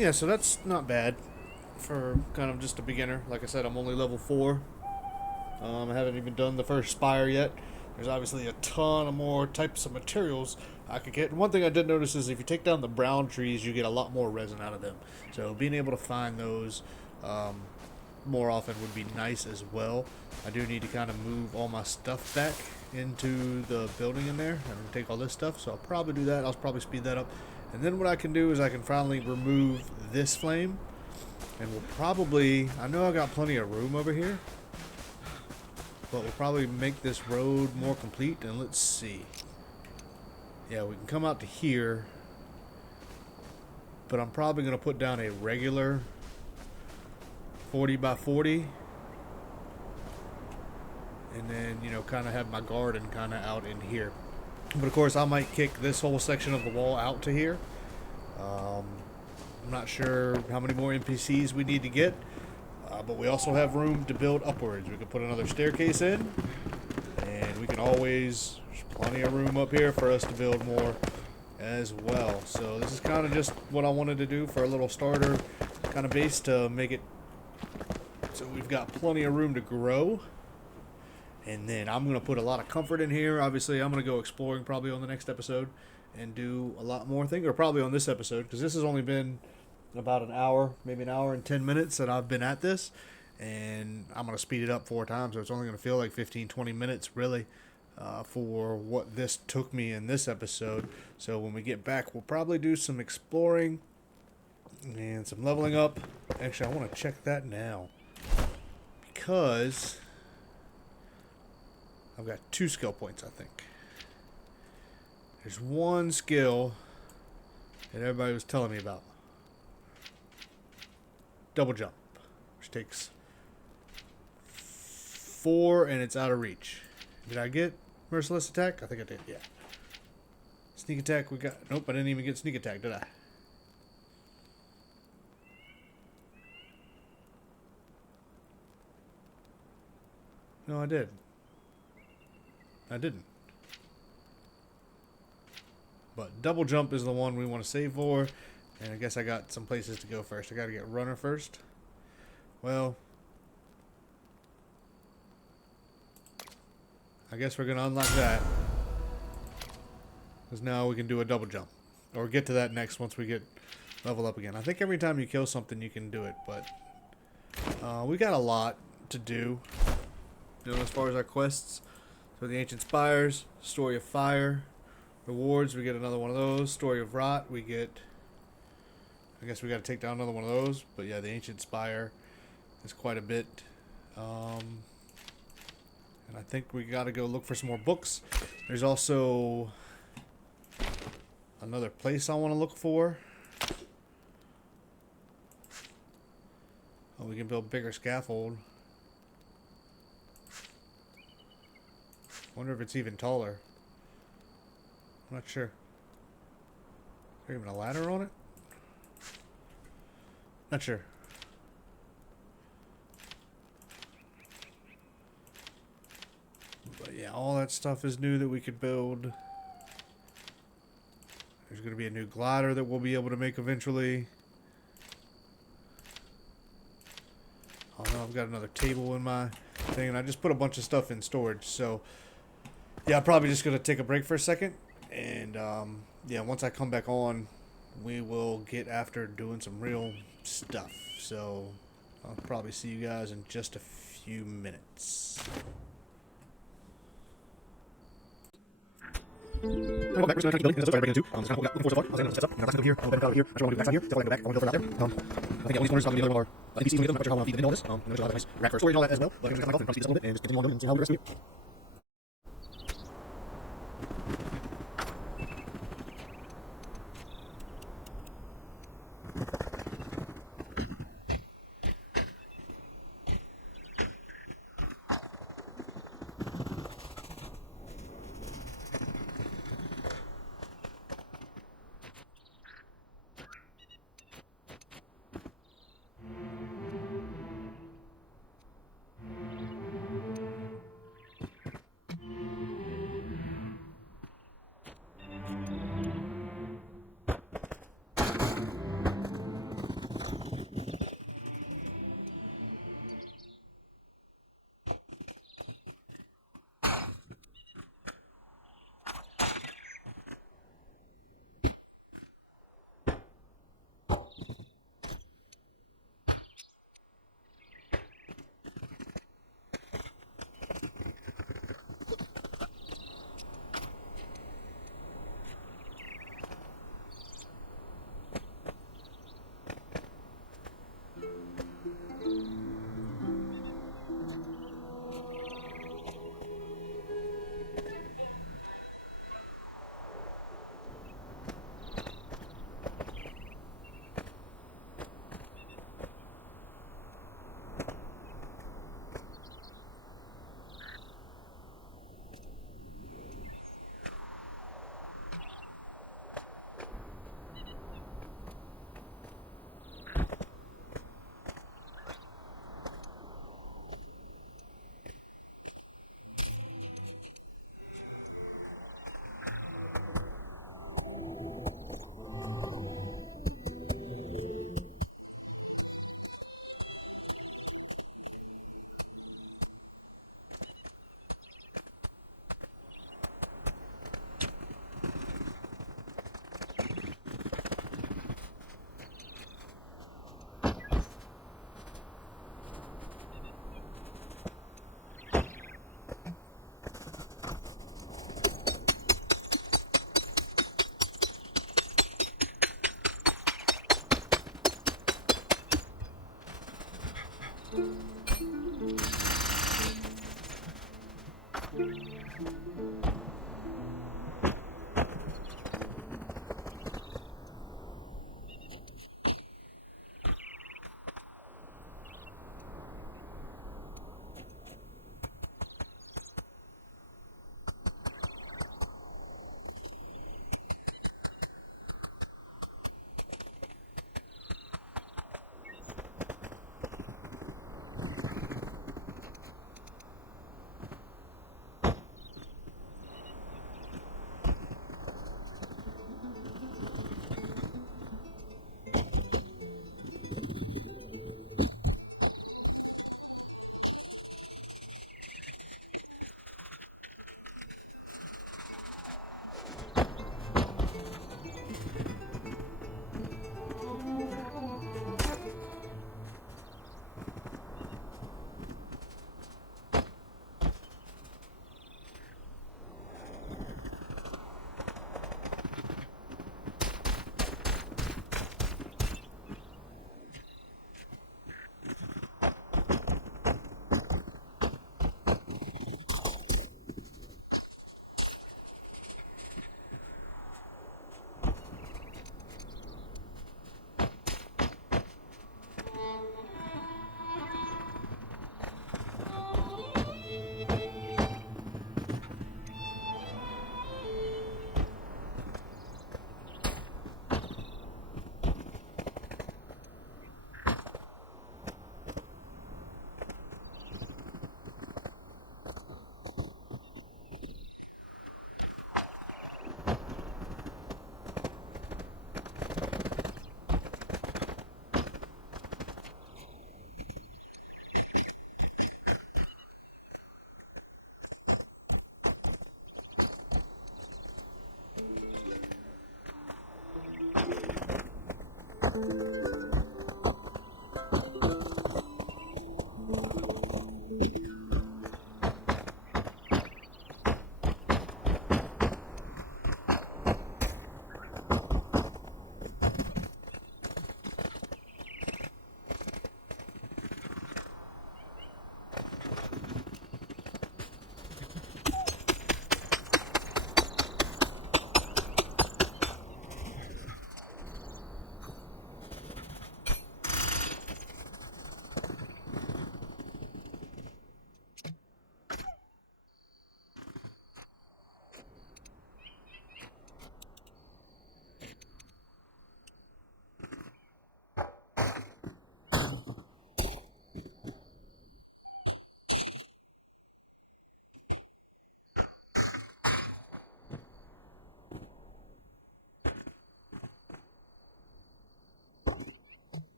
Yeah, so that's not bad for kind of just a beginner. Like I said, I'm only level 4. I haven't even done the first spire yet. There's obviously a ton of more types of materials I could get. And one thing I did notice is if you take down the brown trees, you get a lot more resin out of them. So being able to find those more often would be nice as well. I do need to kind of move all my stuff back into the building in there and take all this stuff. So I'll probably do that. I'll probably speed that up. And then what I can do is I can finally remove this flame. And we'll probably, I know I got plenty of room over here, but we'll probably make this road more complete. And let's see. Yeah, we can come out to here, but I'm probably going to put down a regular 40 by 40, and then, you know, kind of have my garden kind of out in here. But of course I might kick this whole section of the wall out to here. I'm not sure how many more NPCs we need to get, but we also have room to build upwards. We can put another staircase in, and we can always, there's plenty of room up here for us to build more as well. So this is kind of just what I wanted to do for a little starter kind of base to make it so we've got plenty of room to grow. And then I'm going to put a lot of comfort in here. Obviously, I'm going to go exploring probably on the next episode and do a lot more things, or probably on this episode, because this has only been about an hour, maybe an hour and 10 minutes that I've been at this. And I'm going to speed it up 4 times, so it's only going to feel like 15, 20 minutes, really, for what this took me in this episode. So when we get back, we'll probably do some exploring and some leveling up. Actually, I want to check that now, because I've got 2 skill points, I think. There's one skill that everybody was telling me about. Double jump, which takes 4 and it's out of reach. Did I get merciless attack? I think I did, yeah. Sneak attack, we got... Nope, I didn't even get sneak attack, did I? No, I did. I didn't. But double jump is the one we want to save for. And I guess I got some places to go first. I got to get runner first. Well, I guess we're going to unlock that. Because now we can do a double jump. Or get to that next once we get level up again. I think every time you kill something you can do it. But we got a lot to do. You know, as far as our quests. So the Ancient Spires, Story of Fire, rewards, we get another one of those. Story of Rot, we get, I guess we got to take down another one of those. But yeah, the Ancient Spire is quite a bit. And I think we got to go look for some more books. There's also another place I want to look for. Oh, we can build bigger scaffold. Wonder if it's even taller. I'm not sure. Is there even a ladder on it? Not sure. But yeah, all that stuff is new that we could build. There's going to be a new glider that we'll be able to make eventually. Oh no, I've got another table in my thing, and I just put a bunch of stuff in storage, so yeah, I'm probably just going to take a break for a second, and yeah, once I come back on, we will get after doing some real stuff. So I'll probably see you guys in just a few minutes. Welcome back. We're just going to keep building. This is what I'm breaking into. This is kind of what we got looking for so far. I was able to set up. Over here. I'll over here. I want to do that here. So I go back. I want to go further out there. I think all these corners are going to be a little more NPCs when we get them. I'm not sure how long I'll feed them in all this. There's a lot of nice rack for storage and all that as well. But I'm just going to come off and speed this a little bit and just continue on and see how the rest of it.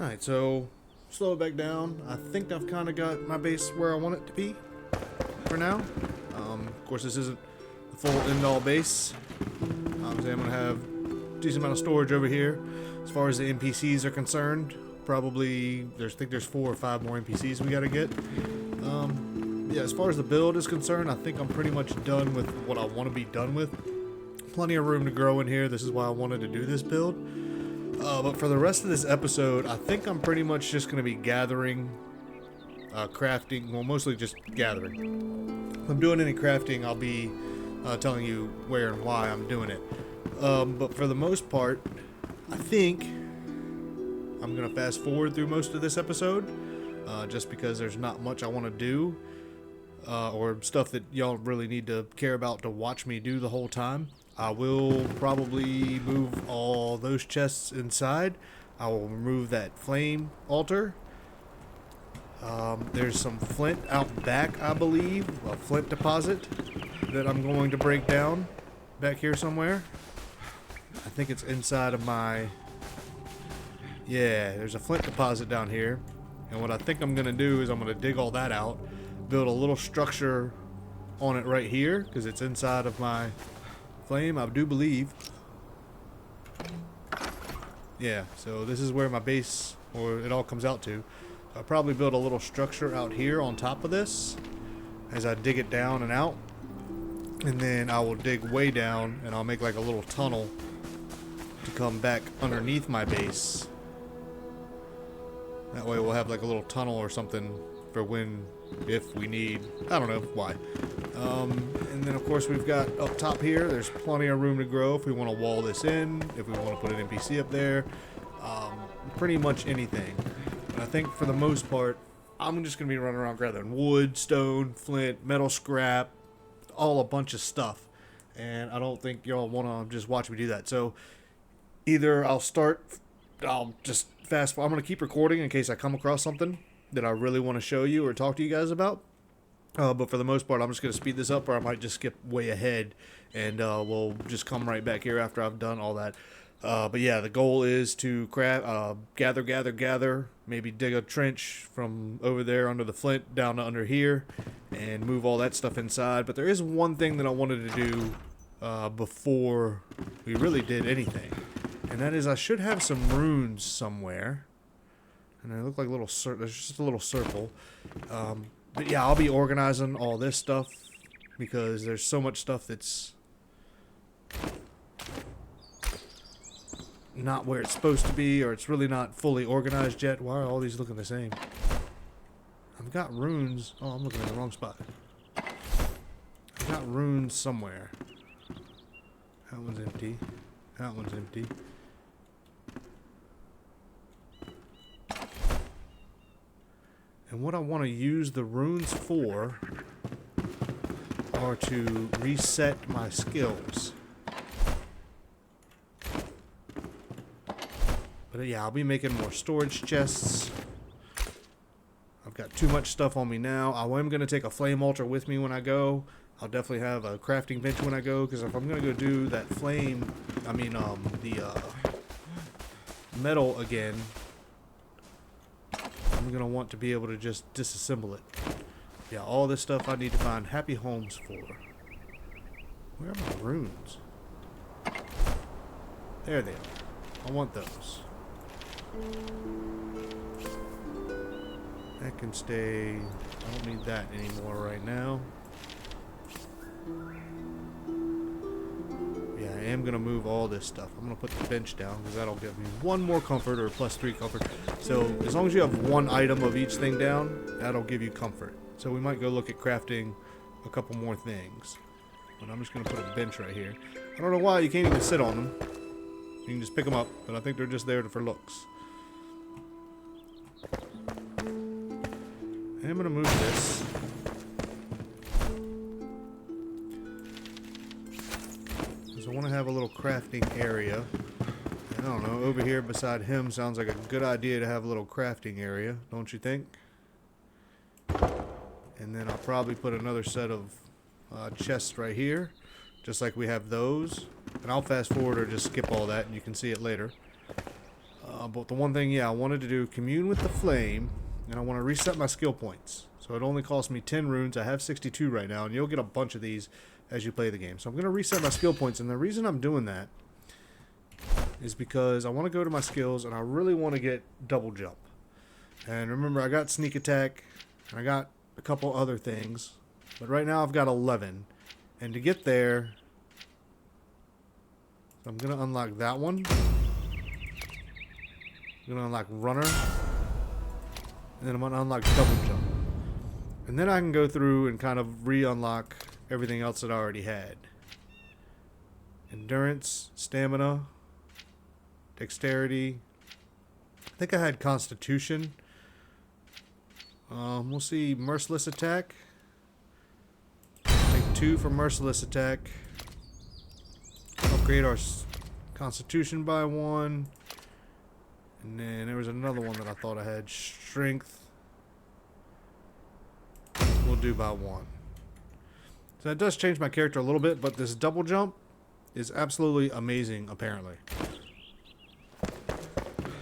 Alright, so slow it back down. I think I've kind of got my base where I want it to be for now. Of course, this isn't the full end-all base. Obviously, I'm going to have a decent amount of storage over here. As far as the NPCs are concerned, probably I think there's 4 or 5 more NPCs we got to get. Yeah, as far as the build is concerned, I think I'm pretty much done with what I want to be done with. Plenty of room to grow in here. This is why I wanted to do this build. But for the rest of this episode, I think I'm pretty much just going to be gathering, crafting, well, mostly just gathering. If I'm doing any crafting, I'll be telling you where and why I'm doing it. But for the most part, I think I'm going to fast forward through most of this episode, just because there's not much I want to do, or stuff that y'all really need to care about to watch me do the whole time. I will probably move all those chests inside. I will remove that flame altar. There's some flint out back, I believe, a flint deposit that I'm going to break down back here somewhere. I think it's inside of my... Yeah, there's a flint deposit down here. And what I think I'm going to do is I'm going to dig all that out, build a little structure on it right here, because it's inside of my flame, I do believe. Yeah, so this is where my base, or it all comes out to. I'll probably build a little structure out here on top of this as I dig it down and out. And then I will dig way down and I'll make like a little tunnel to come back underneath my base. That way we'll have like a little tunnel or something for when, if we need, I don't know why. And then of course we've got up top here, there's plenty of room to grow if we want to wall this in, if we want to put an NPC up there, pretty much anything. And I think for the most part, I'm just going to be running around gathering wood, stone, flint, metal scrap, all a bunch of stuff. And I don't think y'all want to just watch me do that. So either I'll just fast forward. I'm going to keep recording in case I come across something that I really want to show you or talk to you guys about. But for the most part, I'm just going to speed this up, or I might just skip way ahead, and we'll just come right back here after I've done all that. But yeah, the goal is to gather, maybe dig a trench from over there under the flint down to under here, and move all that stuff inside. But there is one thing that I wanted to do before we really did anything, and that is I should have some runes somewhere. And they look like little there's just a little circle. But yeah, I'll be organizing all this stuff because there's so much stuff that's not where it's supposed to be, or it's really not fully organized yet. Why are all these looking the same? I've got runes. Oh, I'm looking in the wrong spot. I've got runes somewhere. That one's empty. That one's empty. And what I want to use the runes for are to reset my skills. But yeah, I'll be making more storage chests. I've got too much stuff on me now. I am going to take a flame altar with me when I go. I'll definitely have a crafting bench when I go, because if I'm going to go do that the metal again, I'm going to want to be able to just disassemble it. Yeah, all this stuff I need to find happy homes for. Where are my runes? There they are. I want those. That can stay. I don't need that anymore right now. Yeah, I am going to move all this stuff. I'm going to put the bench down because that'll give me one more comfort, or +3 comfort. So as long as you have one item of each thing down, that'll give you comfort. So we might go look at crafting a couple more things. But I'm just going to put a bench right here. I don't know why you can't even sit on them. You can just pick them up, but I think they're just there for looks. And I'm going to move this. Because I want to have a little crafting area. I don't know, over here beside him sounds like a good idea to have a little crafting area, don't you think? And then I'll probably put another set of chests right here, just like we have those. And I'll fast forward or just skip all that and you can see it later. But the one thing, I wanted to do, commune with the flame, and I want to reset my skill points. So it only cost me 10 runes. I have 62 right now, and you'll get a bunch of these as you play the game. So I'm going to reset my skill points, and the reason I'm doing that is because I want to go to my skills, and I really want to get double jump. And remember, I got sneak attack, and I got a couple other things, but right now I've got 11. And to get there, I'm going to unlock that one. I'm going to unlock runner. And then I'm going to unlock double jump. And then I can go through and kind of re-unlock everything else that I already had. Endurance, stamina, dexterity. I think I had constitution. We'll see merciless attack. Take 2 for merciless attack. Upgrade our constitution by 1. And then there was another one that I thought I had. Strength. We'll do by 1. So that does change my character a little bit, but this double jump is absolutely amazing, apparently.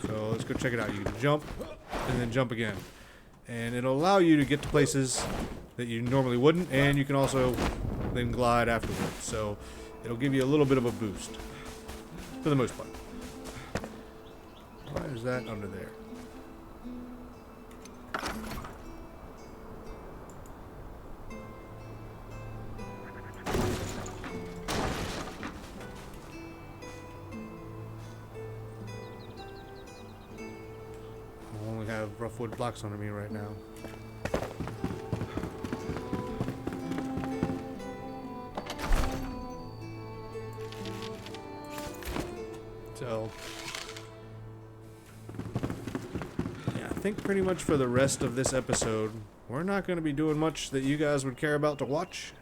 So let's go check it out. You can jump and then jump again. And it'll allow you to get to places that you normally wouldn't, and you can also then glide afterwards. So it'll give you a little bit of a boost, for the most part. Why is that under there? I only have rough wood blocks under me right now. So, yeah, I think pretty much for the rest of this episode, we're not going to be doing much that you guys would care about to watch.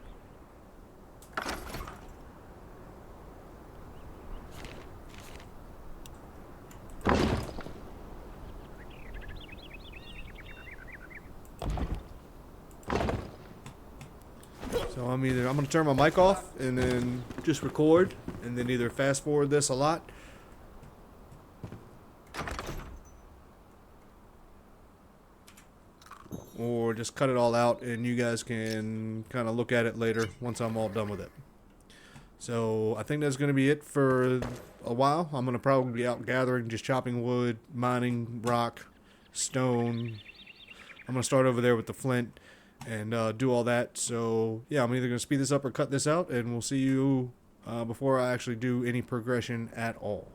So I'm going to turn my mic off and then just record and then either fast forward this a lot or just cut it all out and you guys can kind of look at it later once I'm all done with it. So I think that's going to be it for a while. I'm going to probably be out gathering, just chopping wood, mining rock, stone. I'm going to start over there with the flint and do all that. So yeah, I'm either going to speed this up or cut this out, and we'll see you before I actually do any progression at all.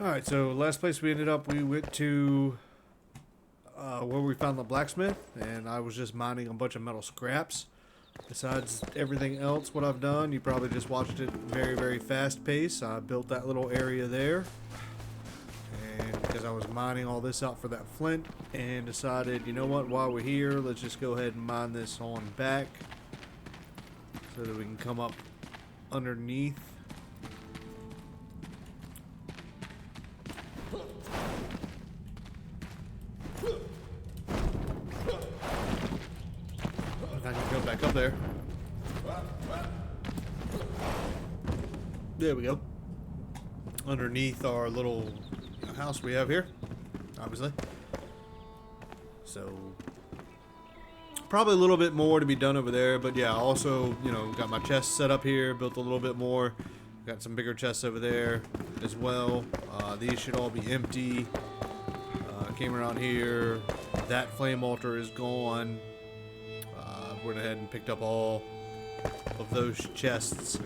Alright, so last place we ended up, we went to where we found the blacksmith, and I was just mining a bunch of metal scraps. Besides everything else, what I've done, you probably just watched it very, very fast pace. I built that little area there, and because I was mining all this out for that flint, and decided, you know what, while we're here, let's just go ahead and mine this on back, so that we can come up underneath. If I can go back up there. There we go. Underneath our little house we have here, obviously. So probably a little bit more to be done over there, but yeah, also, you know, got my chest set up here, built a little bit more. Got some bigger chests over there as well. These should all be empty. Came around here. That flame altar is gone. Went ahead and picked up all of those chests.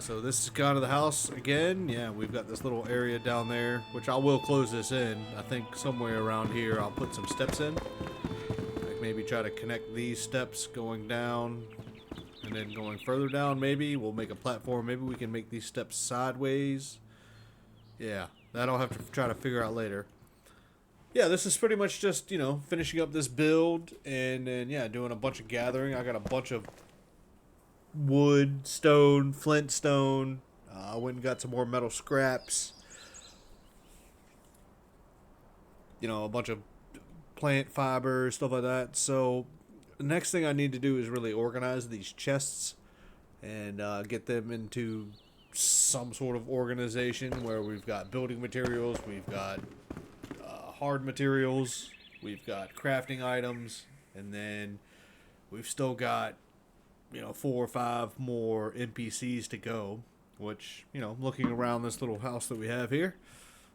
So this is kind of the house again. Yeah, we've got this little area down there, which I will close this in. I think somewhere around here I'll put some steps in. Like maybe try to connect these steps going down, and then going further down maybe we'll make a platform. Maybe we can make these steps sideways. Yeah, that I'll have to try to figure out later. Yeah, this is pretty much just, you know, finishing up this build, and then, yeah, doing a bunch of gathering. I got a bunch of wood, stone, flint stone. I went and got some more metal scraps. You know, a bunch of plant fiber, stuff like that. So, the next thing I need to do is really organize these chests and get them into some sort of organization where we've got building materials, we've got hard materials, we've got crafting items, and then we've still got, you know, 4 or 5 more NPCs to go, which, you know, looking around this little house that we have here,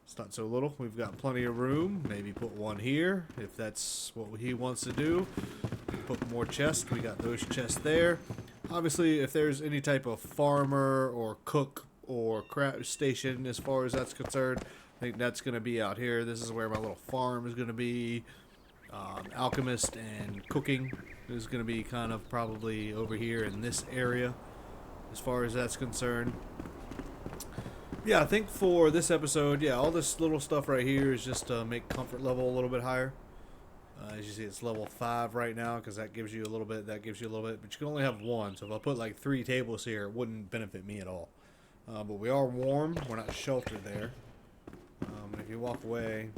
it's not so little. We've got plenty of room. Maybe put one here if that's what he wants to do. Put more chests. We got those chests there. Obviously, if there's any type of farmer or cook or craft station as far as that's concerned, I think that's going to be out here. This is where my little farm is going to be. Alchemist and cooking is going to be kind of probably over here in this area as far as that's concerned. Yeah, I think for this episode, yeah, all this little stuff right here is just to make comfort level a little bit higher. As you see, it's level 5 right now because that gives you a little bit, that gives you a little bit, but you can only have one. So if I put like 3 tables here, it wouldn't benefit me at all. But we are warm. We're not sheltered there. And if you walk away,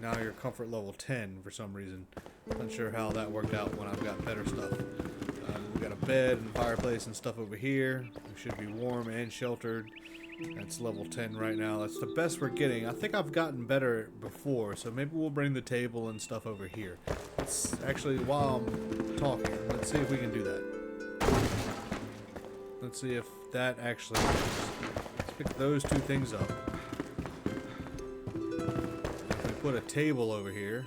now you're comfort level 10 for some reason. Not sure how that worked out when I've got better stuff. We got a bed and fireplace and stuff over here. We should be warm and sheltered. That's level 10 right now. That's the best we're getting. I think I've gotten better before, so maybe we'll bring the table and stuff over here. Let's actually, while I'm talking, let's see if we can do that. Let's see if that actually works. Let's pick those 2 things up. If we put a table over here.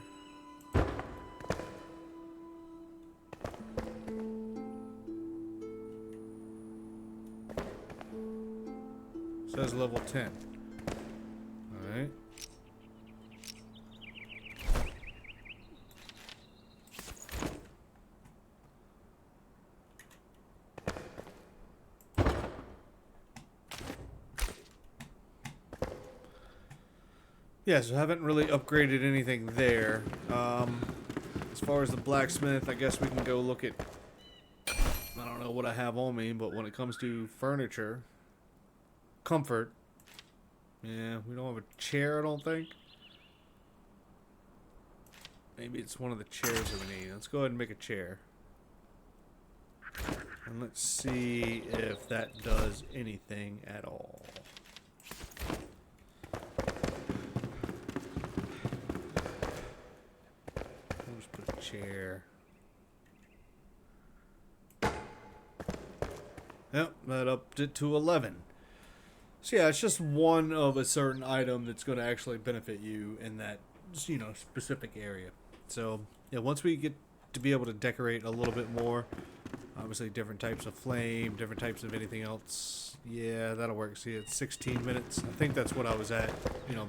Says level 10. Alright. Yeah, so I haven't really upgraded anything there. As far as the blacksmith, I guess we can go look at... I don't know what I have on me, but when it comes to furniture... Comfort. Yeah, we don't have a chair, I don't think. Maybe it's one of the chairs that we need. Let's go ahead and make a chair. And let's see if that does anything at all. We'll just put a chair. Yep, that upped it to 11. So yeah, it's just one of a certain item that's going to actually benefit you in that, you know, specific area. So yeah, once we get to be able to decorate a little bit more, Obviously, different types of flame, different types of anything else. Yeah, that'll work. See, it's 16 minutes. I think that's what I was at,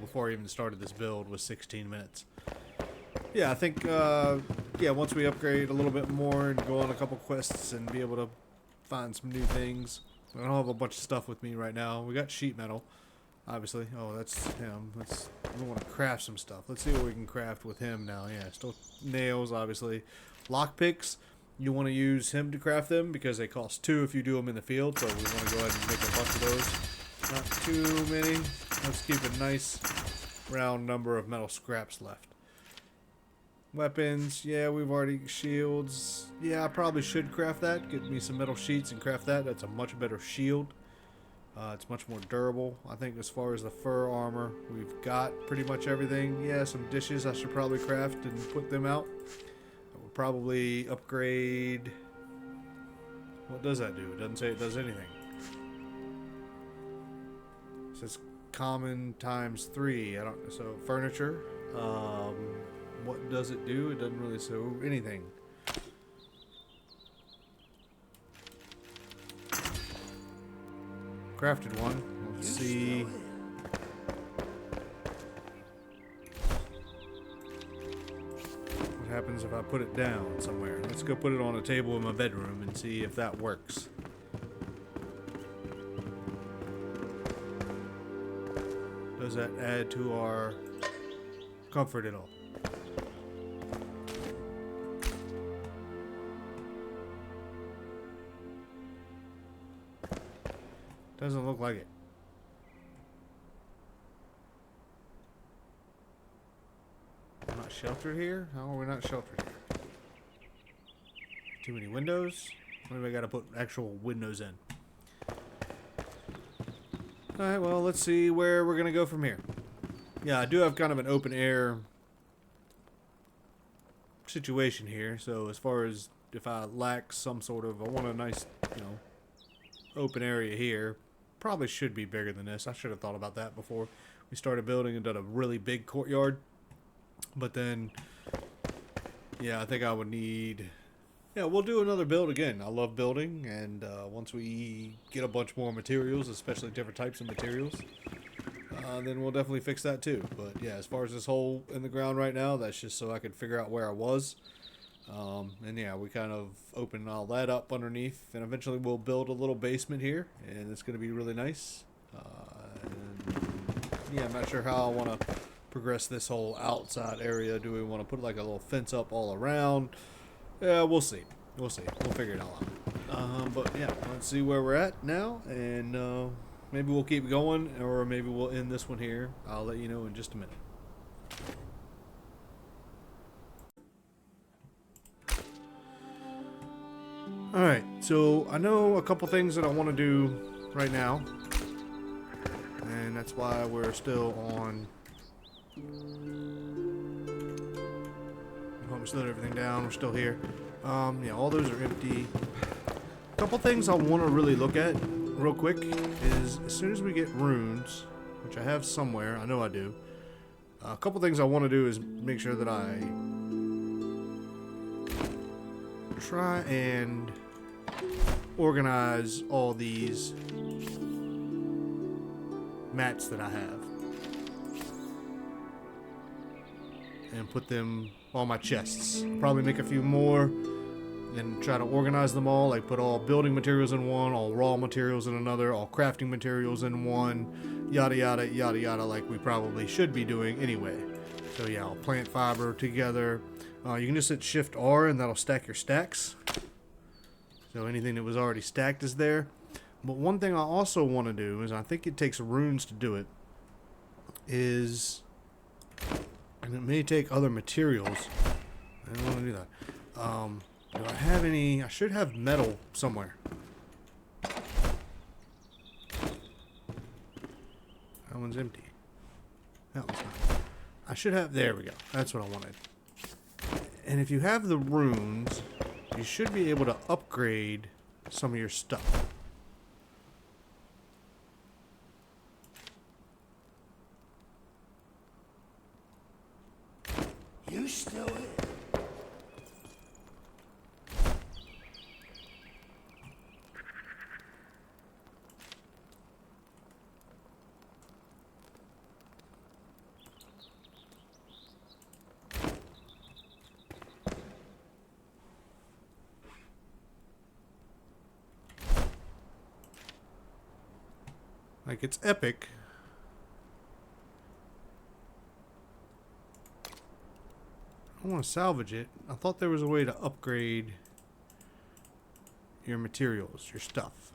before I even started this build, was 16 minutes. Yeah, I think, yeah, once we upgrade a little bit more and go on a couple quests and be able to find some new things. I don't have a bunch of stuff with me right now. We got sheet metal, obviously. Oh, that's him. We want to craft some stuff. Let's see what we can craft with him now. Yeah, still nails, obviously. Lockpicks, you want to use him to craft them because they cost 2 if you do them in the field. So we want to go ahead and make a bunch of those. Not too many. Let's keep a nice round number of metal scraps left. Weapons, yeah, we've already shields. Yeah, I probably should craft that. Get me some metal sheets and craft that. That's a much better shield. It's much more durable. I think as far as the fur armor, we've got pretty much everything. Yeah, some dishes I should probably craft and put them out. I would probably upgrade. What does that do? It doesn't say it does anything. It says common times 3. So furniture. What does it do? It doesn't really say anything. Crafted one. Let's see. What happens if I put it down somewhere? Let's go put it on a table in my bedroom and see if that works. Does that add to our comfort at all? Doesn't look like it. We're not sheltered here? How are we not sheltered here? Too many windows? Maybe I gotta put actual windows in. Alright, well, let's see where we're gonna go from here. Yeah, I do have kind of an open air situation here, so as far as if I lack some sort of, I want a nice, open area here. Probably should be bigger than this. I should have thought about that before we started building and done a really big courtyard. But then, yeah, I think I would need... Yeah, we'll do another build again. I love building, and once we get a bunch more materials, especially different types of materials, then we'll definitely fix that too. But yeah, as far as this hole in the ground right now, that's just so I could figure out where I was. And yeah, we kind of open all that up underneath, and eventually we'll build a little basement here, and it's going to be really nice. And yeah, I'm not sure how I want to progress this whole outside area. Do we want to put like a little fence up all around? Yeah, we'll see. We'll see. We'll figure it all out. But yeah, let's see where we're at now, and maybe we'll keep going, or maybe we'll end this one here. I'll let you know in just a minute. Alright, so I know a couple things that I want to do right now, and that's why we're still on. We slowed everything down, we're still here. Yeah, all those are empty. A couple things I want to really look at real quick is as soon as we get runes, which I have somewhere, I know I do. A couple things I want to do is make sure that I try and organize all these mats that I have and put them on my chests. Probably make a few more and try to organize them all, like put all building materials in one, all raw materials in another, all crafting materials in one, yada yada yada yada, like we probably should be doing anyway. So yeah, I'll plant fiber together. You can just hit Shift R and that'll stack your stacks. So anything that was already stacked is there. But one thing I also want to do is, I think it takes runes to do it, is, and it may take other materials. I don't want to do that. Do I have any? I should have metal somewhere. That one's empty. That one's not. I should have, there we go. That's what I wanted. And if you have the runes, you should be able to upgrade some of your stuff. You still here? Like, it's epic. I want to salvage it. I thought there was a way to upgrade your materials, your stuff.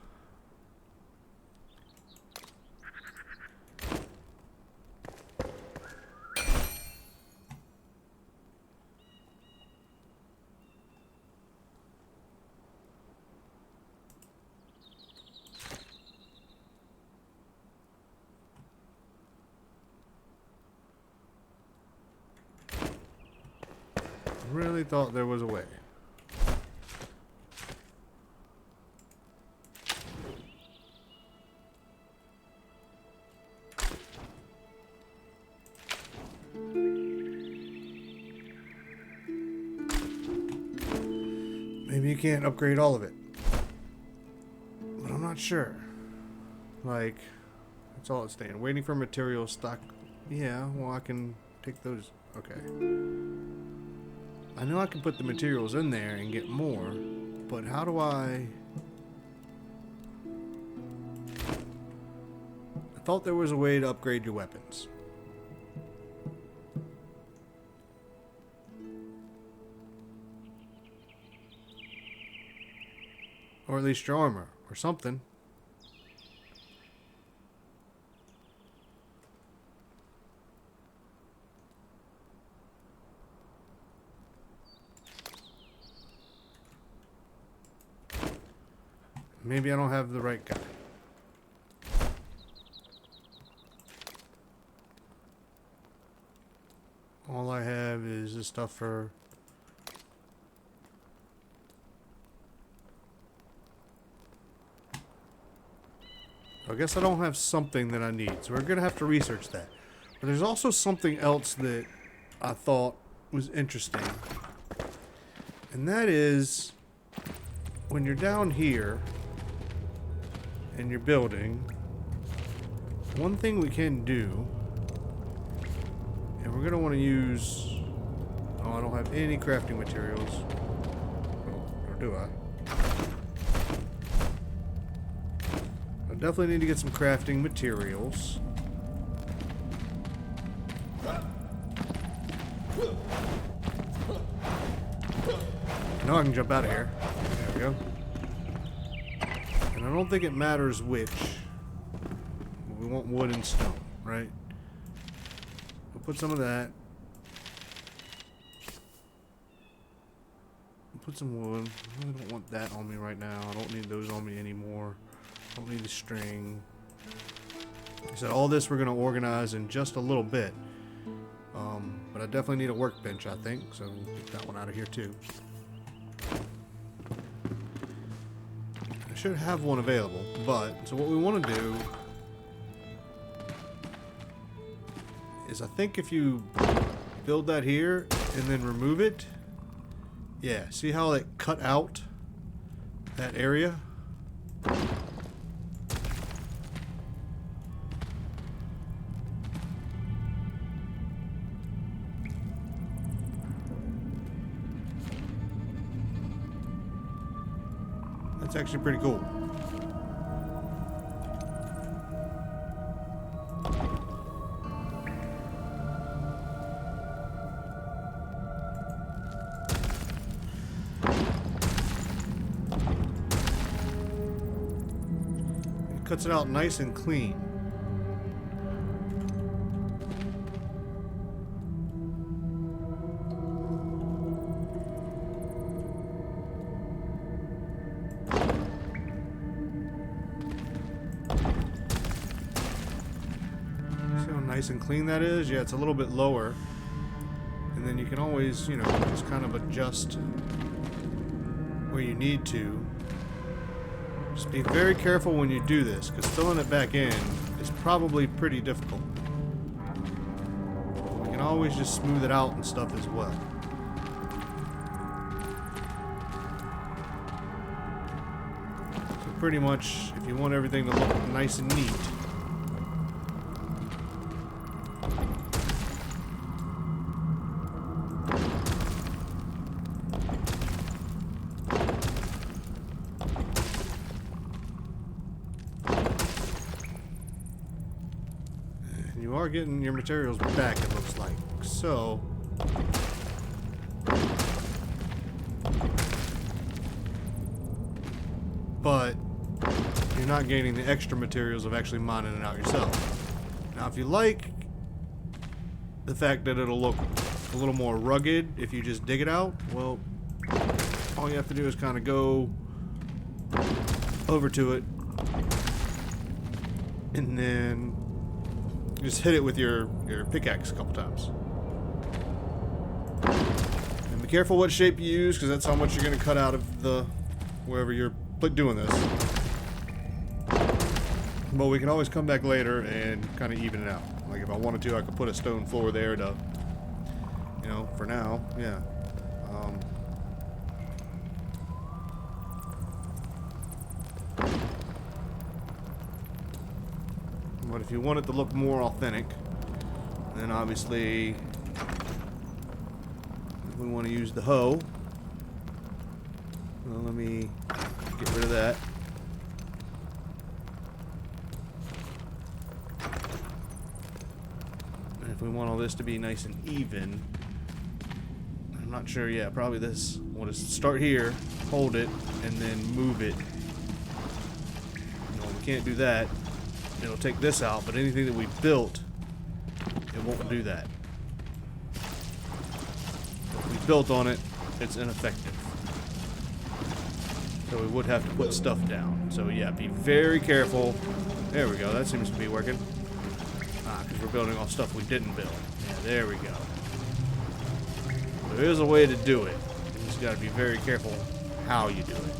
Really thought there was a way. Maybe you can't upgrade all of it. But I'm not sure. Like, that's all it's saying. Waiting for materials stock. Yeah, well, I can take those. Okay. I know I can put the materials in there and get more, but how do I thought there was a way to upgrade your weapons. Or at least your armor, or something. Maybe I don't have the right guy. All I have is this stuff for... I guess I don't have something that I need, so we're going to have to research that. But there's also something else that I thought was interesting. And that is, when you're down here and you're building, one thing we can do, and we're going to want to use... Oh, I don't have any crafting materials. Or do I? I definitely need to get some crafting materials. Now I can jump out of here. There we go. And I don't think it matters which. We want wood and stone, right? We'll put some of that. We'll put some wood. I really don't want that on me right now. I don't need those on me anymore. I don't need the string. Like I said, all this we're going to organize in just a little bit. But I definitely need a workbench, I think. So we'll get that one out of here too. I should have one available, but so what we want to do is I think if you build that here and then remove it, yeah, see how it cut out that area? That's actually pretty cool. It cuts it out nice and clean. Nice and clean that is. Yeah, it's a little bit lower, and then you can always, you know, just kind of adjust where you need to. Just be very careful when you do this, because filling it back in is probably pretty difficult. You can always just smooth it out and stuff as well. So pretty much, if you want everything to look nice and neat, you are getting your materials back, it looks like. So... but you're not gaining the extra materials of actually mining it out yourself. Now, if you like the fact that it'll look a little more rugged if you just dig it out, well, all you have to do is kind of go over to it and then just hit it with your pickaxe a couple times. And be careful what shape you use, because that's how much you're going to cut out of the wherever you're doing this. But we can always come back later and kind of even it out. Like if I wanted to, I could put a stone floor there to, you know, for now, yeah. But if you want it to look more authentic, then obviously we want to use the hoe. Well, let me get rid of that. And if we want all this to be nice and even, I'm not sure, yeah, probably this. We'll just start here, hold it, and then move it. No, we can't do that. It'll take this out, but anything that we built, it won't do that. If we built on it, it's ineffective. So we would have to put stuff down. So yeah, be very careful. There we go, that seems to be working. Ah, because we're building off stuff we didn't build. Yeah, there we go. There is a way to do it. You just gotta be very careful how you do it.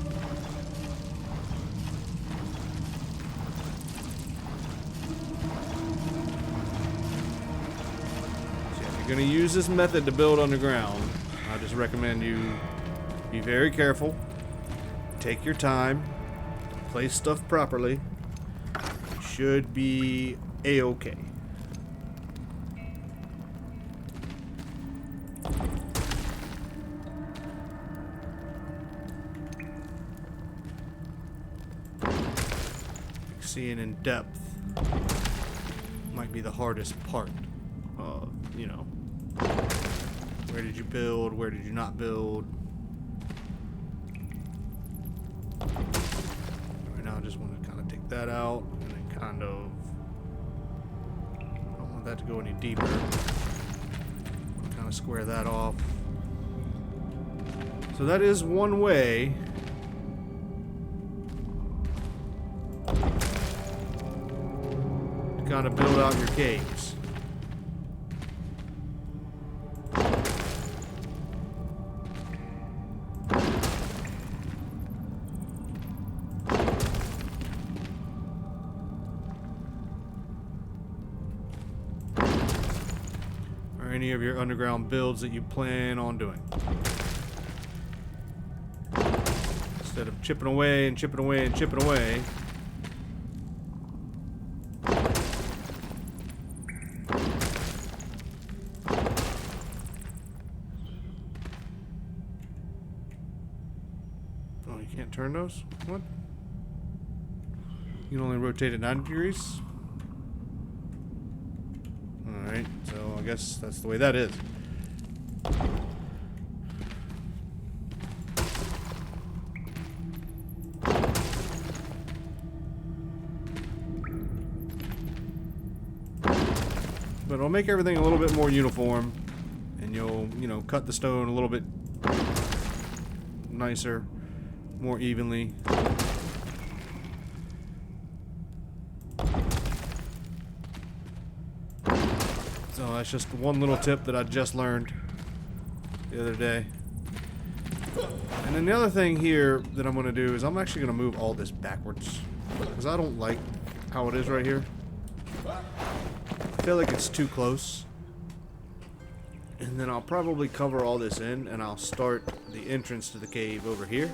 So if you're gonna use this method to build underground, I just recommend you be very careful. Take your time, place stuff properly. You should be a-okay. Seeing in depth might be the hardest part. You know, where did you build? Where did you not build? Right now I just want to kind of take that out and then kind of, I don't want that to go any deeper. Kind of square that off. So that is one way to kind of build out your caves. Any of your underground builds that you plan on doing. Instead of chipping away and chipping away and chipping away. Oh, you can't turn those? What? You can only rotate it 90 degrees? Alright, so I guess that's the way that is. But it'll make everything a little bit more uniform, and you'll, you know, cut the stone a little bit nicer, more evenly. So that's just one little tip that I just learned the other day. And then the other thing here that I'm going to do is I'm actually going to move all this backwards, because I don't like how it is right here. I feel like it's too close. And then I'll probably cover all this in, and I'll start the entrance to the cave over here.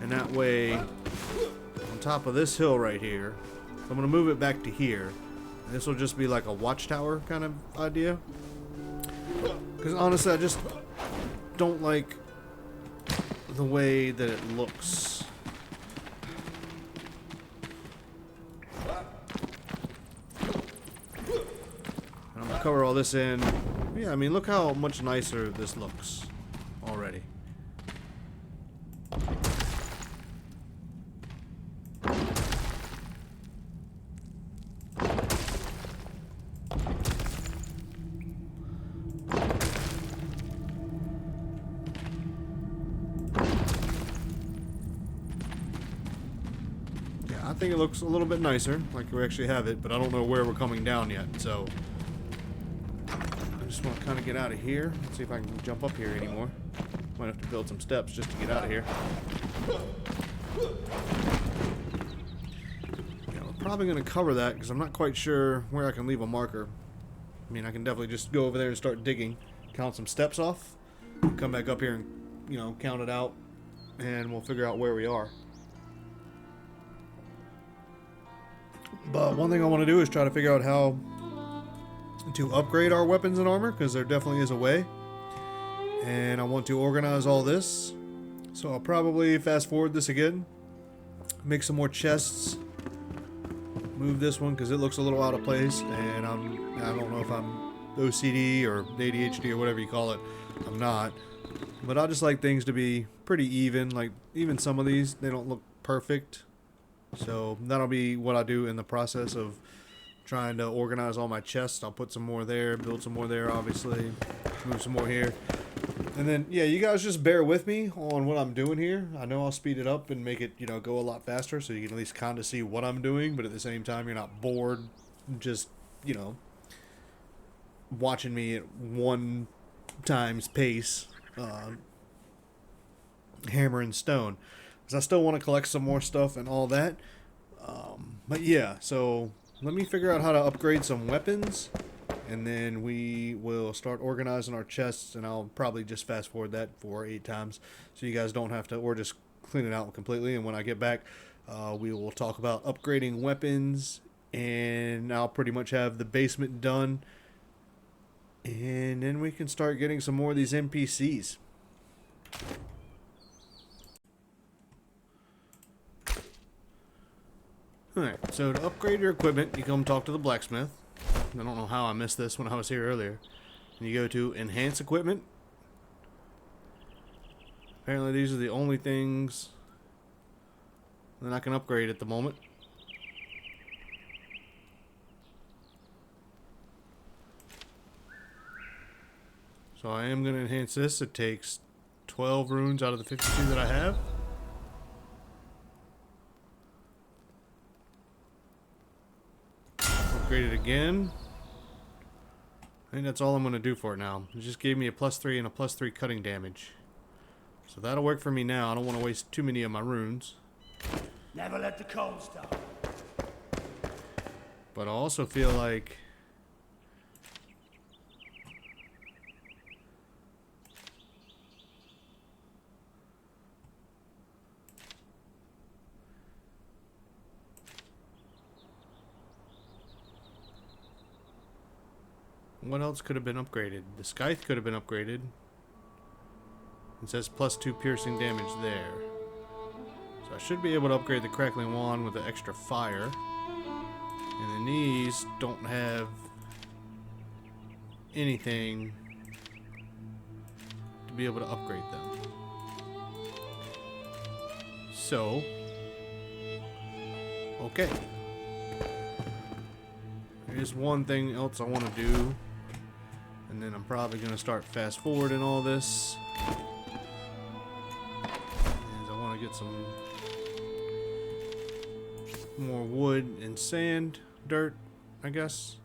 And that way, on top of this hill right here, I'm going to move it back to here. This will just be like a watchtower kind of idea. Because honestly, I just don't like the way that it looks. cover all this in. Yeah, I mean, look how much nicer this looks already. I think it looks a little bit nicer, like we actually have it, but I don't know where we're coming down yet, so I just want to kind of get out of here. Let's see if I can jump up here anymore. Might have to build some steps just to get out of here. Yeah, we're probably going to cover that because I'm not quite sure where I can leave a marker. I mean, I can definitely just go over there and start digging, count some steps off, come back up here and, you know, count it out, and we'll figure out where we are. But one thing I want to do is try to figure out how to upgrade our weapons and armor, because there definitely is a way. And I want to organize all this. So I'll probably fast forward this again. Make some more chests. Move this one because it looks a little out of place. And I don't know if I'm OCD or ADHD or whatever you call it. I'm not. But I just like things to be pretty even. Like even some of these, they don't look perfect. So that'll be what I do in the process of trying to organize all my chests. I'll put some more there, build some more there, obviously, move some more here. And then, yeah, you guys just bear with me on what I'm doing here. I know I'll speed it up and make it, you know, go a lot faster so you can at least kind of see what I'm doing, but at the same time, you're not bored just, you know, watching me at 1 times pace, hammer and stone. Because I still want to collect some more stuff and all that. But yeah, so let me figure out how to upgrade some weapons. And then we will start organizing our chests. And I'll probably just fast forward that 4 or 8 times. So you guys don't have to, or just clean it out completely. And when I get back, we will talk about upgrading weapons. And I'll pretty much have the basement done. And then we can start getting some more of these NPCs. Alright, so to upgrade your equipment, you come talk to the blacksmith. I don't know how I missed this when I was here earlier. And you go to Enhance Equipment. Apparently these are the only things that I can upgrade at the moment. So I am going to enhance this. It takes 12 runes out of the 52 that I have. Upgrade it again. I think that's all I'm going to do for it now. It just gave me a +3 and a +3 cutting damage. So that'll work for me now. I don't want to waste too many of my runes. Never let the cold stop. But I also feel like what else could have been upgraded? The scythe could have been upgraded. It says +2 piercing damage there. So I should be able to upgrade the crackling wand with the extra fire. And then these don't have anything to be able to upgrade them. So, okay. There's one thing else I want to do. And then I'm probably going to start fast forwarding all this. And I want to get some more wood and sand, dirt, I guess.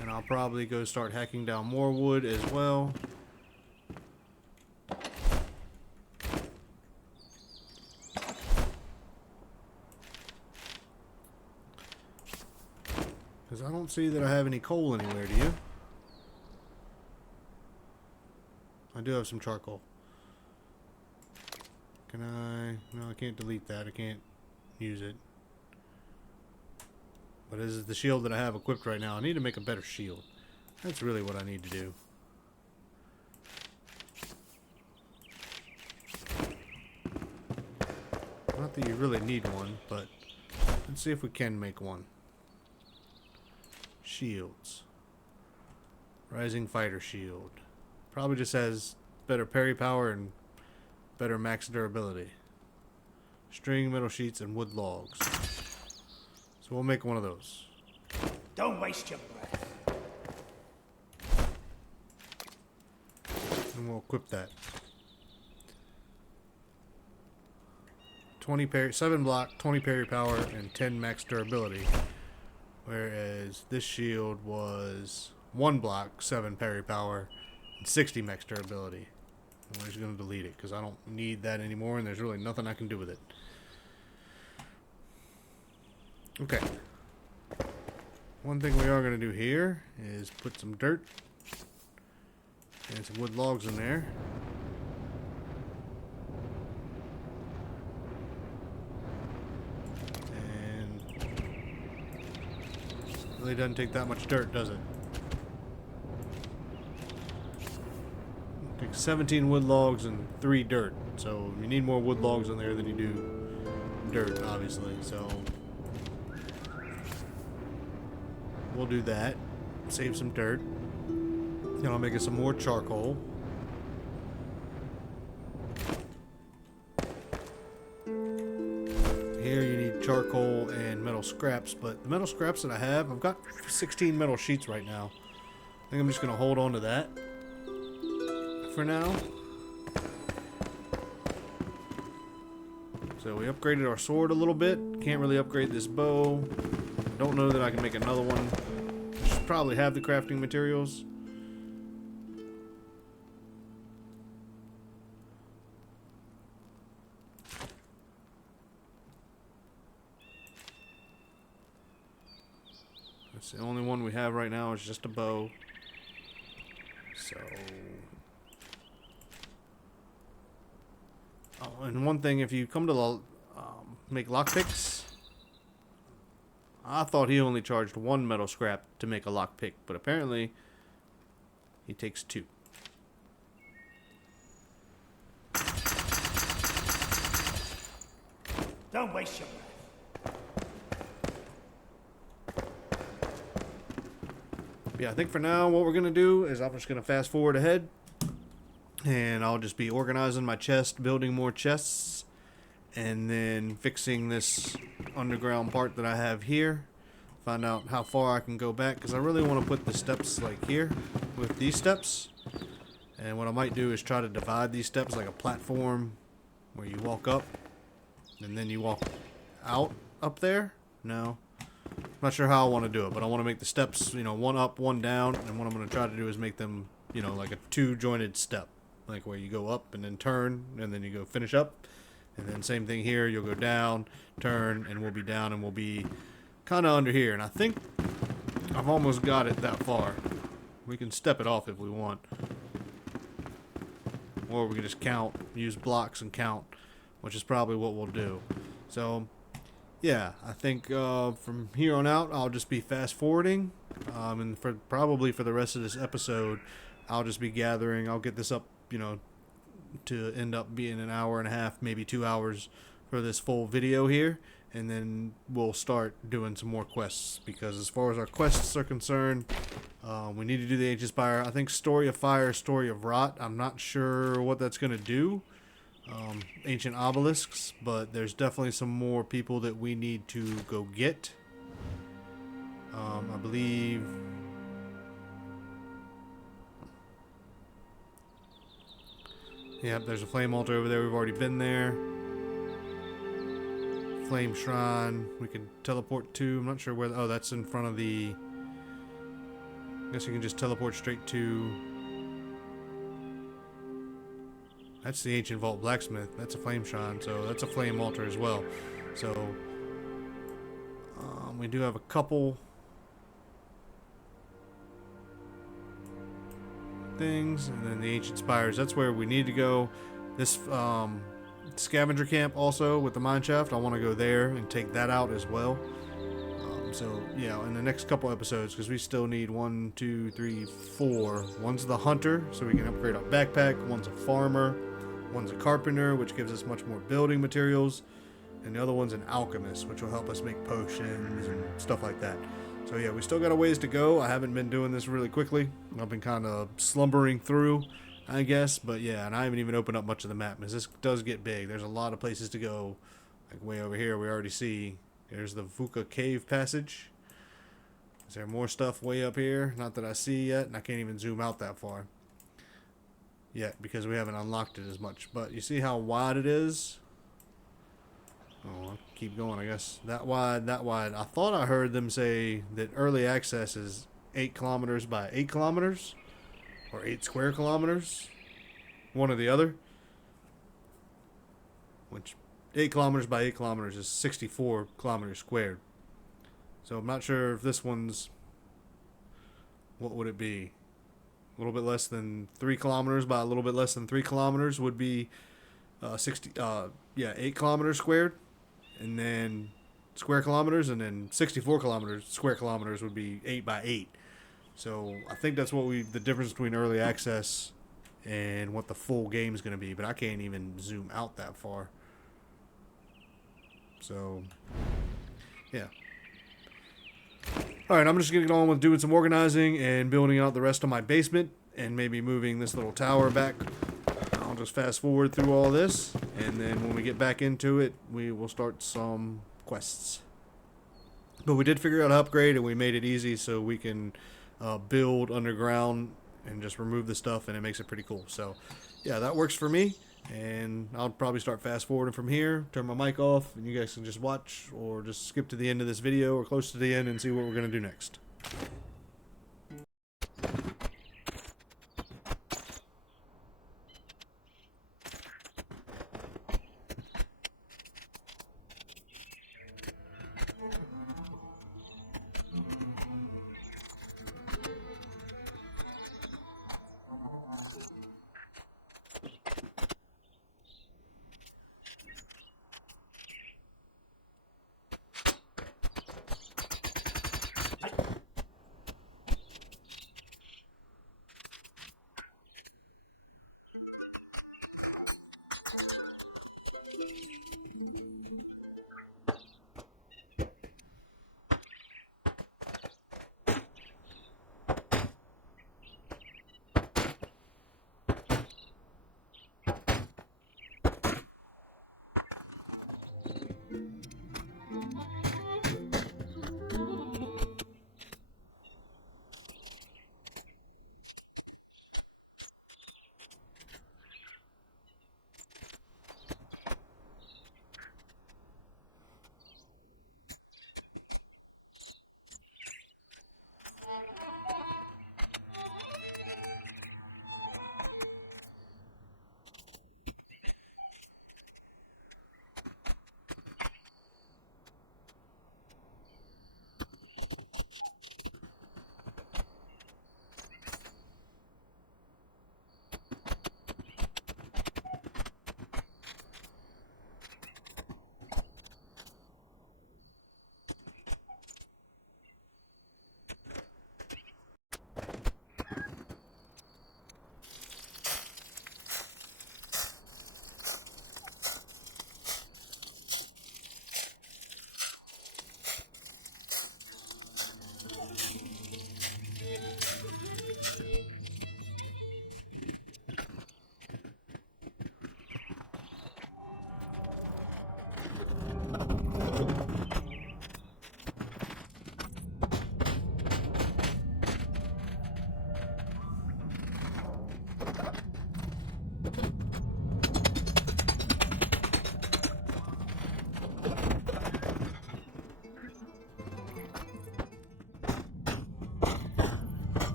And I'll probably go start hacking down more wood as well. Because I don't see that I have any coal anywhere, do you? I do have some charcoal. Can I? No, I can't delete that. I can't use it. But this is the shield that I have equipped right now. I need to make a better shield. That's really what I need to do. Not that you really need one, but Let's see if we can make one. Shields. Rising fighter shield. Probably just has better parry power and better max durability. String, metal sheets, and wood logs. So we'll make one of those. Don't waste your breath. And we'll equip that. 20 parry, 7 block, 20 parry power, and 10 max durability. Whereas this shield was 1 block, 7 parry power, and 60 max durability. We're just going to delete it because I don't need that anymore and there's really nothing I can do with it. Okay. One thing we are going to do here is put some dirt and some wood logs in there. And really doesn't take that much dirt, does it? Takes 17 wood logs and 3 dirt. So you need more wood logs in there than you do dirt, obviously. So we'll do that. Save some dirt. Then I'll make us some more charcoal. Here you need charcoal and metal scraps, but the metal scraps that I have, I've got 16 metal sheets right now. I think I'm just going to hold on to that for now. So we upgraded our sword a little bit. Can't really upgrade this bow. Don't know that I can make another one. I should probably have the crafting materials. That's the only one we have right now is just a bow. So... Oh, and one thing, if you come to make lockpicks, I thought he only charged 1 metal scrap to make a lockpick, but apparently he takes 2. Don't waste your breath. Yeah, I think for now what we're going to do is I'm just going to fast forward ahead. And I'll just be organizing my chest, building more chests, and then fixing this underground part that I have here. Find out how far I can go back, because I really want to put the steps like here with these steps. And what I might do is try to divide these steps like a platform where you walk up and then you walk out up there. No. I'm not sure how I want to do it, but I want to make the steps, you know, one up, one down, and what I'm going to try to do is make them, you know, like a 2-jointed step. Like where you go up and then turn and then you go finish up, and then same thing here, you'll go down, turn, and we'll be down and we'll be kind of under here. And I think I've almost got it that far. We can step it off if we want, or we can just count, use blocks and count, which is probably what we'll do. So yeah, I think from here on out I'll just be fast forwarding, and probably for the rest of this episode I'll just be gathering. I'll get this up, you know, to end up being an hour and a half, maybe 2 hours for this full video here, and then we'll start doing some more quests, because as far as our quests are concerned, we need to do the Ancient Spire. I think Story of Fire, Story of Rot, I'm not sure what that's going to do. Ancient Obelisks, but there's definitely some more people that we need to go get. I believe... Yep, there's a flame altar over there. We've already been there. Flame shrine. We can teleport to. I'm not sure where. Oh, that's in front of the. I guess you can just teleport straight to. That's the ancient vault blacksmith. That's a flame shrine. So that's a flame altar as well. So we do have a couple things, and then the ancient spires, that's where we need to go. This scavenger camp also with the mine shaft, I want to go there and take that out as well. So yeah, in the next couple episodes, because we still need 1, 2, 3, 4. One's the hunter, so we can upgrade our backpack. One's a farmer. One's a carpenter, which gives us much more building materials. and the other one's an alchemist, which will help us make potions and stuff like that. So yeah, we still got a ways to go. I haven't been doing this really quickly. I've been kind of slumbering through, I guess. But yeah, and I haven't even opened up much of the map because this does get big. There's a lot of places to go. Like way over here, we already see there's the Vuka Cave passage. Is there more stuff way up here? Not that I see yet, and I can't even zoom out that far yet because we haven't unlocked it as much. But you see how wide it is? Oh, I'll keep going, I guess. That wide, that wide. I thought I heard them say that early access is 8 kilometers by 8 kilometers. Or 8 square kilometers. One or the other. Which, 8 kilometers by 8 kilometers is 64 kilometers squared. So I'm not sure if this one's... What would it be? A little bit less than 3 kilometers by a little bit less than 3 kilometers would be 8 kilometers squared. And then square kilometers, and then 64 kilometers square kilometers would be 8 by 8. So I think that's what the difference between early access and what the full game is going to be. But I can't even zoom out that far. So yeah. All right, I'm just going to get on with doing some organizing and building out the rest of my basement, and maybe moving this little tower back. I'll just fast forward through all this, and then when we get back into it, we will start some quests. But we did figure out how to upgrade, and we made it easy so we can build underground and just remove the stuff, and it makes it pretty cool. So yeah, that works for me, and I'll probably start fast forwarding from here, turn my mic off, and you guys can just watch or just skip to the end of this video or close to the end and see what we're going to do next.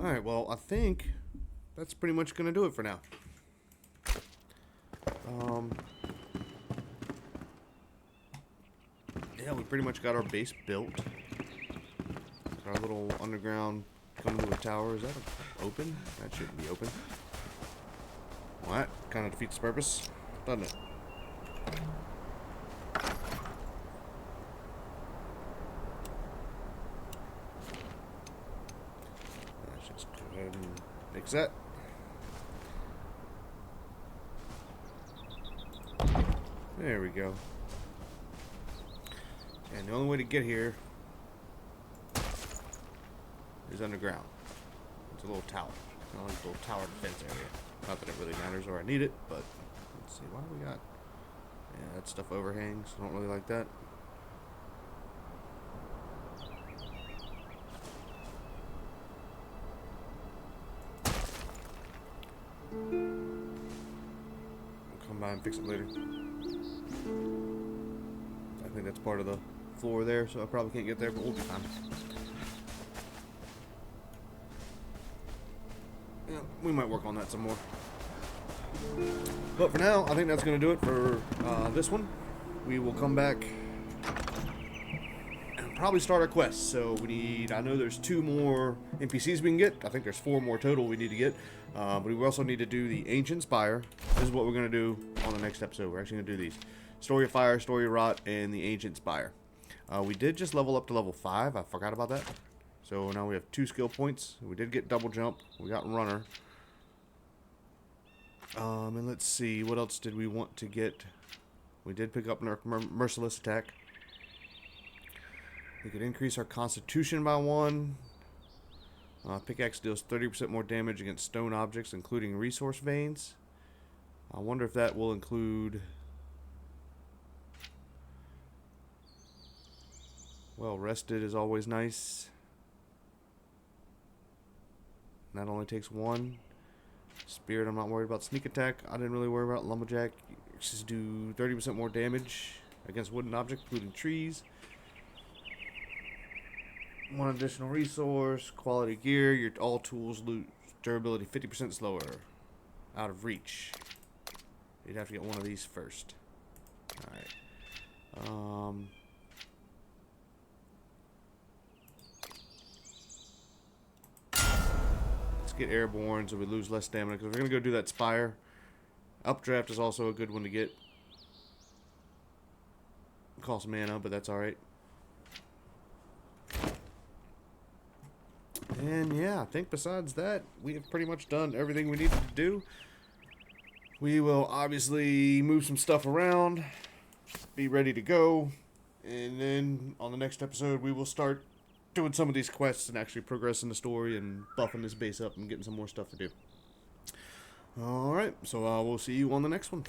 Alright, well, I think that's pretty much going to do it for now. Yeah, we pretty much got our base built. Our little underground coming to a tower. Is that open? That shouldn't be open. Well, that kind of defeats the purpose, doesn't it? Let's just go ahead and fix that. There we go. And the only way to get here is underground. It's a little tower. Kind of like a little tower defense area. Not that it really matters or I need it, but let's see. What do we got? Yeah, that stuff overhangs. I don't really like that. I'll come by and fix it later. I think that's part of the floor there, so I probably can't get there, but we'll be fine. Yeah, we might work on that some more. But for now, I think that's going to do it for this one. We will come back and probably start our quest. So we need, I know there's 2 more NPCs we can get. I think there's 4 more total we need to get. But we also need to do the Ancient Spire. This is what we're going to do on the next episode. We're actually going to do these. Story of Fire, Story of Rot, and the Ancient Spire. We did just level up to level 5. I forgot about that. So now we have 2 skill points. We did get double jump. We got runner. And let's see, what else did we want to get? We did pick up merciless attack. We could increase our constitution by 1. Pickaxe deals 30% more damage against stone objects, including resource veins. I wonder if that will include... Well rested is always nice. That only takes 1. Spirit, I'm not worried about. Sneak attack, I didn't really worry about. Lumberjack, just do 30% more damage against wooden objects, including trees. 1 additional resource. Quality gear, your all tools lose durability 50% slower. Out of reach. You'd have to get one of these first. Alright. Let's get airborne so we lose less stamina, because we're going to go do that spire. Updraft is also a good one to get. Costs mana, but that's alright. And yeah, I think besides that, we have pretty much done everything we needed to do. We will obviously move some stuff around, be ready to go, and then on the next episode we will start doing some of these quests and actually progressing the story and buffing this base up and getting some more stuff to do. Alright, so we'll see you on the next one.